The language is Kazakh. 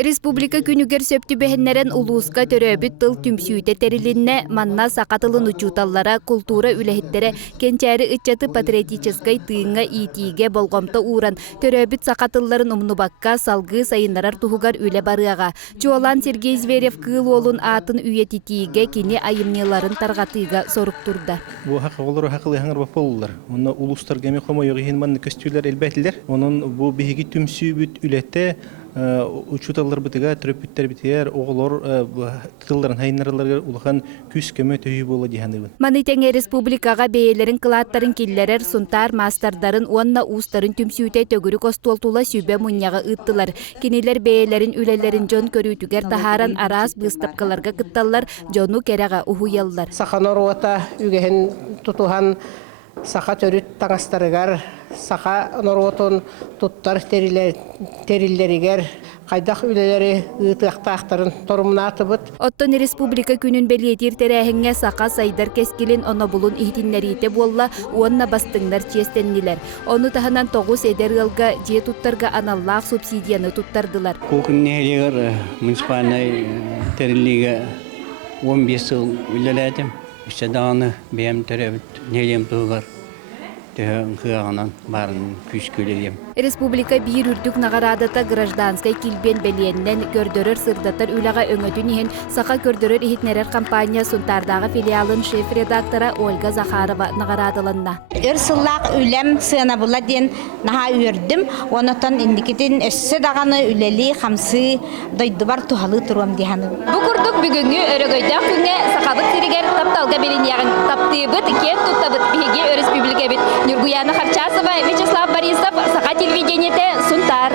Республика күнүгер сөптүбэһиннерен улууска төрөбүт тыл түмсүүтэ терилинне манна сакатылын учуталлара культура үлэхиттере кенчээри ыччаты патриотической тыыңа итиге болгомто ууран төрөбүт сакатылларын умнубакка салгы сайыннарар туһугар үлэ барыага. Чуолан Сергей Зверев кыыл атын үйетитиге кини айымныларын таргатыга соруктурда. Бу хакылары хакылы хаңыр баполлар. Онна улустар геме хомойог хинман көстүлөр элбәтләр. Онун бу биһиги түмсүүбүт үләтте учуталлар битеге трөпүттер битер оглор тылларын хайнарларга улахан күс көмө төйү боло диханыбын. Манытеңе республикага бейелерин кылааттарын киллерер сунтар мастардарын уанна устарын түмсүүтэ төгүрү костуолтула сүбө муньяга ыттылар. Кинилер бейелерин үлелерин жон көрүүтүгер тахаран араас быстапкаларга кытталлар жону керага ухуяллар. Саханор ота үгehen тутухан саха төрүт таңастарыгар саха норотон туттар териллеригер кайдах үлелери ытыактаактарын торумуна атыбыт. Оттон республика күнүн белиетир терәһиңе сака сайдар кескилин оно булун ихтиннерите болла уонна бастыңнар честеннилер. Оны таханан 9 эдер ылга же туттарга аналлаах субсидияны туттардылар. Кулкуннехилер муниципальный териллиге 15 жыл үлелетим. Дağını benim teröbüt neyim tuğgar. Kıyağından barın küsküleyim. Республика бир үрдүк нагарадата гражданскай килбен белиеннен көрдөрөр сырдаттар үлага өңөтүн иһин сака көрдөрөр ихитнерер компания сунтардагы филиалын шеф-редактора Ольга Захарова нагарадаланна. Өрсыллак үлем сына була ден наха үрдүм. Онотон индикитин өссө даганы үлели хамсы дойдубар тухалы турам диханы. Бу курдук бүгүнгү өрөгөйдө күнгө сакабыт сиригер тапталга белинягын таптыбыт кен туттабыт биги республика бит Нургуяна Харчасова, Вячеслав Борисов, Сака телевидениете Сунтар.